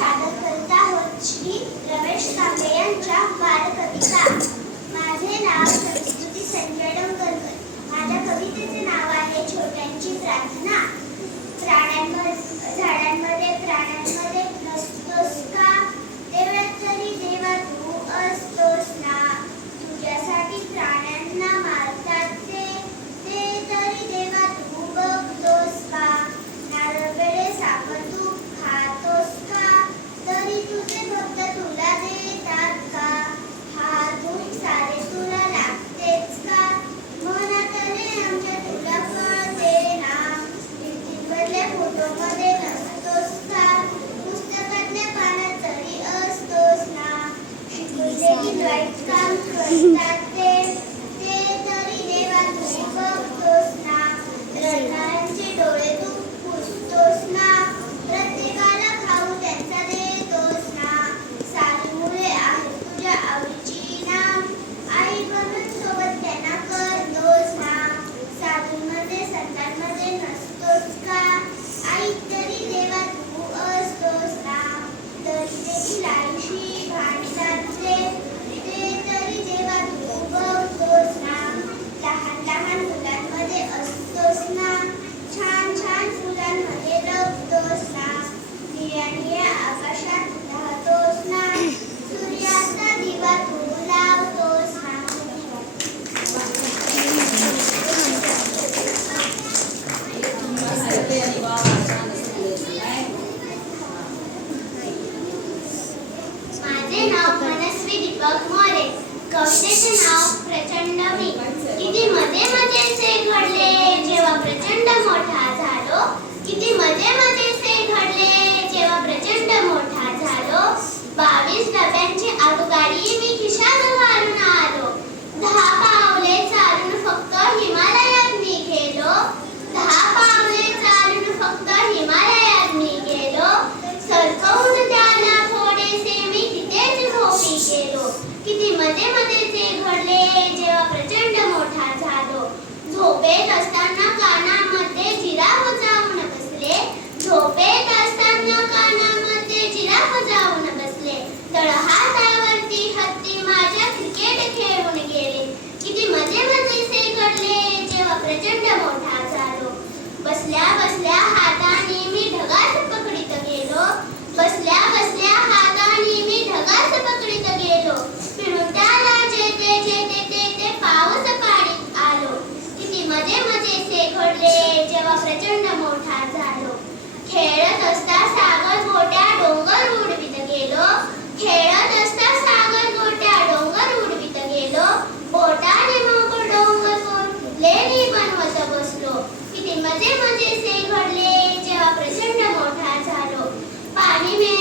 सादर आहोत श्री रमेश तांबे यांच्या बालकविता. माझे नाव संस्कृती संजय डोंगरकर. माझ्या कवितेचे नाव आहे छोट्यांची प्रार्थना. माझे नाव मनस्वी दीपक मोरे. कवितेचे नाव प्रचंड मी. किती मध्ये मजेचे घडले? जेव्हा प्रचंड मोठा झालो. किती मध्ये मजेचे घडले? जेव्हा प्रचंड मोठा झालो. बावीस डब्यांची आगगाडी मी खिशात घालून आलो. दहा मध्ये मध्ये जे घडले जेव्हा प्रचंड मोठा झालो. झोपेत असताना खेळत असता सागर मोठ्या डोंगर उडवित गेलो. खेळत असता सागर मोठ्या डोंगर उडवित गेलो. बोटाने मग डोंगर कोरले मी बनवत बसलो. किती मजे मजेचे घडले जेव्हा प्रचंड मोठा झालो. पाणी मिळाले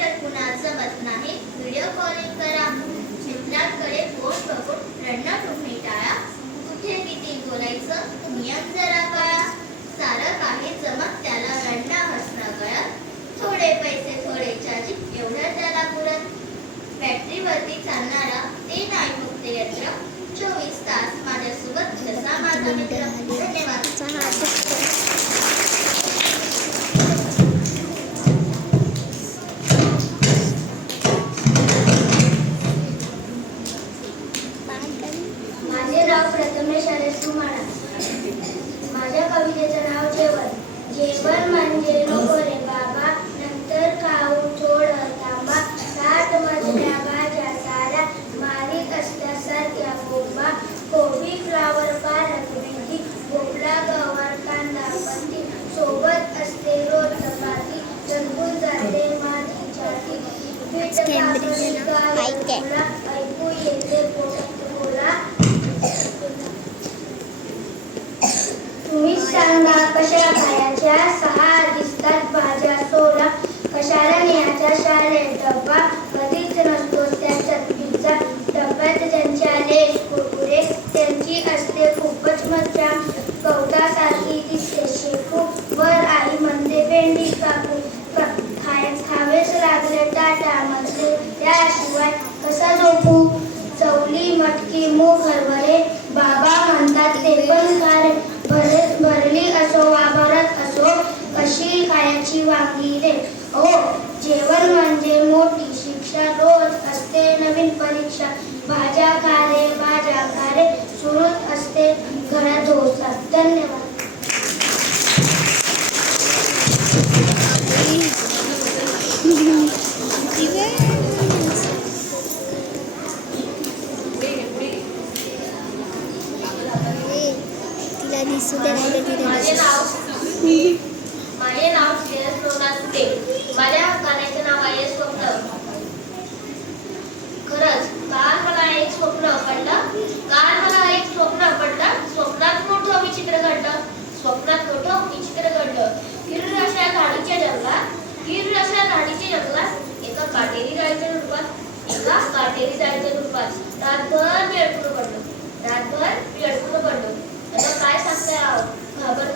तर कुणाचं मत नाही व्हिडिओ कॉलिंग करा. चित्रांकडे फोन बघून रडणं तुम्ही टाळा. कुठे किती बोलायचं नियम जरा पाळा. सारं काही जमत त्याला रडणं हसणं कळा थोडे पैसे थोडे चार्जिंग एवढं त्याला पुरत. बॅटरीवरती चालणारा असते. ओ जेवण म्हणजे मोठी शिक्षा रोज असते नवीन परीक्षा. भाज्या खारे भाज्या खारे सुरूच असते. घरात धन्यवाद. माझे नाव श्रेयस लोणास माझ्या गाण्याचे नाव आहे स्वप्न. खरंच काल मला एक स्वप्न पडलं. काल मला एक स्वप्न पडलं. स्वप्नात मोठं विचित्र घडलं. स्वप्नात मोठं विचित्र घडलं. हिरड अशा झाडीच्या जंगलात हिरड अशा झाडीच्या जंगलात एका काटेरी जायच्या रूपात एका काटेरी जायच्या रूपात रातभर वेळ पूर्ण पडलो. रातभर वेळ पडलो. आता काय सांगताय घाबर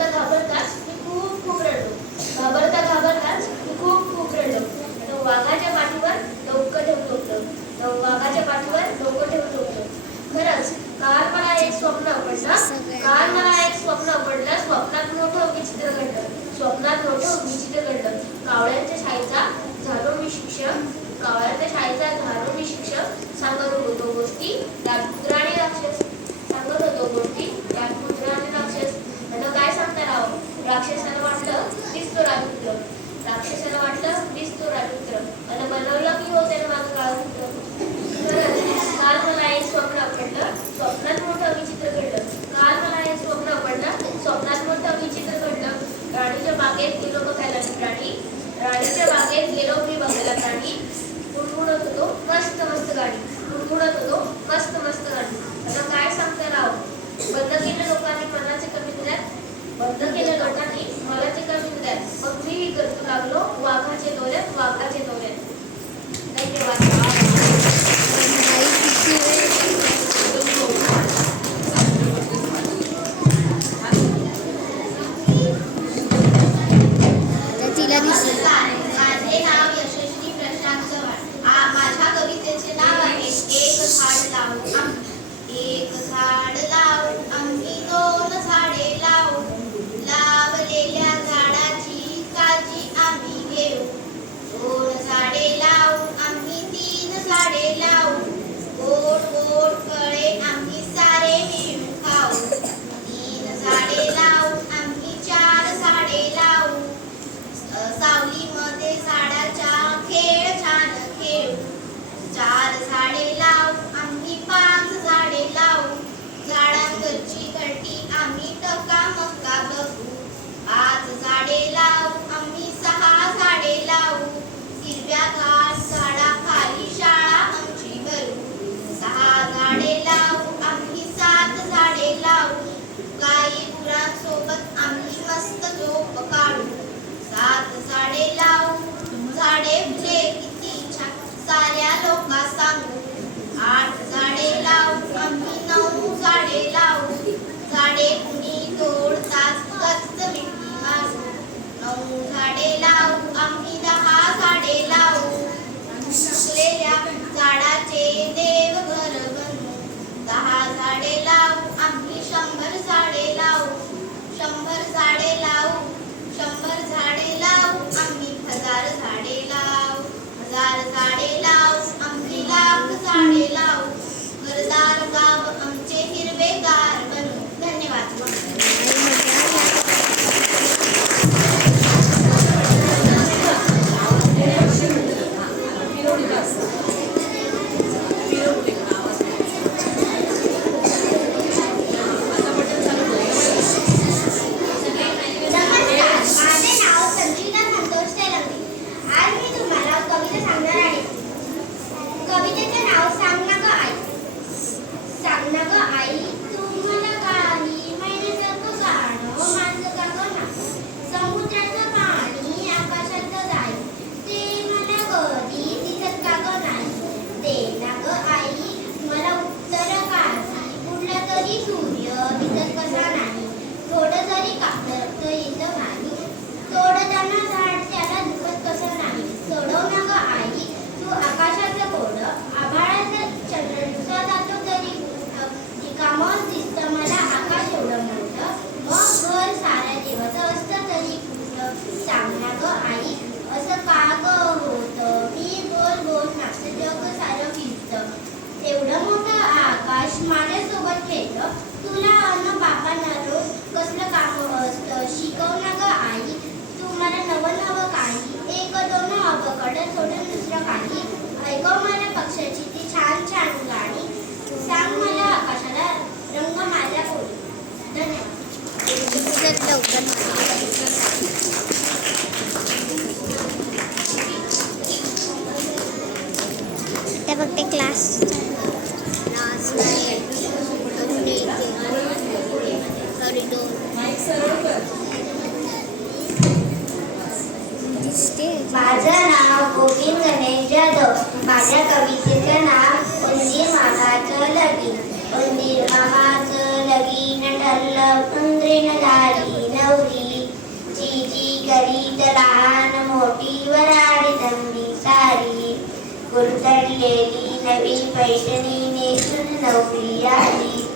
नवरी आली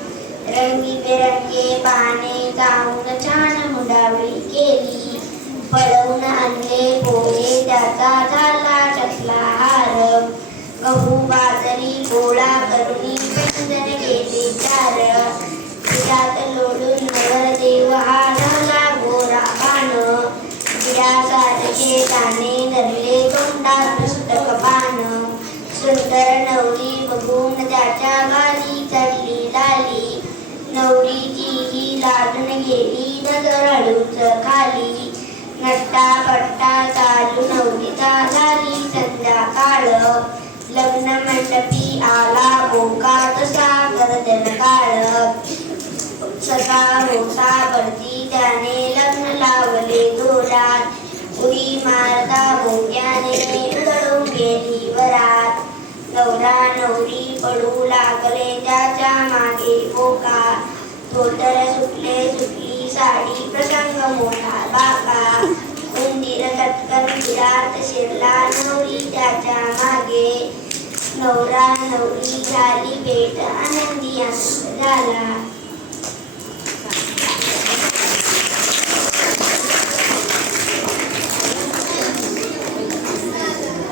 रंगीबेरंगी पाने जाऊन छान मुडावळी केली. पळवून आणले पोहे त्याचा झाला चकला हार. गहू बाजरी गोळा करून बंधन गेले चार. तिरात लोडून नवरदेव हा झाला गोरा पान. तिरासारखे दाणे धरले तोंडात पुस्तक पान. सुंदर नवरी बघून त्याच्या गेली नजर अडूच खाली. नट्टा पट्टा चालू नवरीचा झाली संध्याकाळ लग्न मंडपी आला बोका तसा गर्दन काळ. ससा होता भरती त्याने लग्न लावले दोरात उडी मारता भोग्याने उधळून गेली वरात. नवरा नवरी पडू लागले त्याच्यामागे बोका. धोतर सुटले सुटली साडी प्रसंग मोठा बाबा उंदीर कटकन विरात शिरला नवरी त्याच्यामागे. नवरा नवरी झाली भेट आनंदी आनंद झाला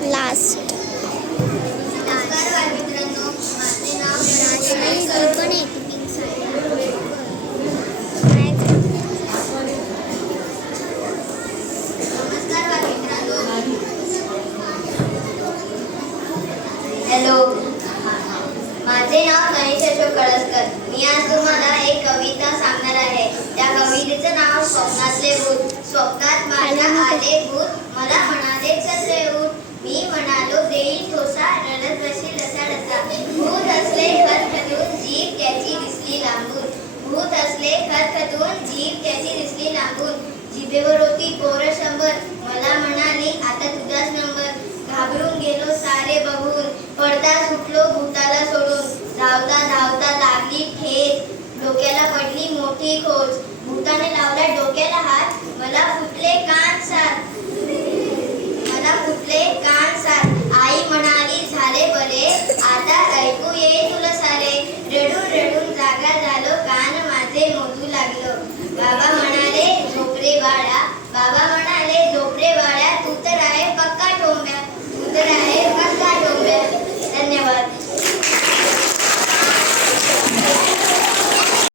लास्ट नमस्कार मित्रांनो माझे नाव पण एक नमस्कार मित्रांनो हॅलो माझे नाव गणेश अशोक कळसकर मी आज तुम्हाला एक कविता सांगणार आहे त्या कवितेचं नाव स्वप्नातले भूत स्वप्नात माझ्या आले भूत मला म्हणाले चल रे उठ मी म्हणालो देईल ठोसा रडत बसेल असा डसा भूत असले खतखतून जीभ त्याची दिसली लांबून भूत असले दोन जीभ त्याची दिसली लांबून जिभेवर होती पोर शंभर. मला म्हणाले आता तुझाच नंबर. घाबरून गेलो सारे बघून. पडदा सुटलो भूताला सोडून. धावता धावता लागली ठेच डोक्याला पडली मोठी खोच भूताने लावला डोक्याला हात. मला verdad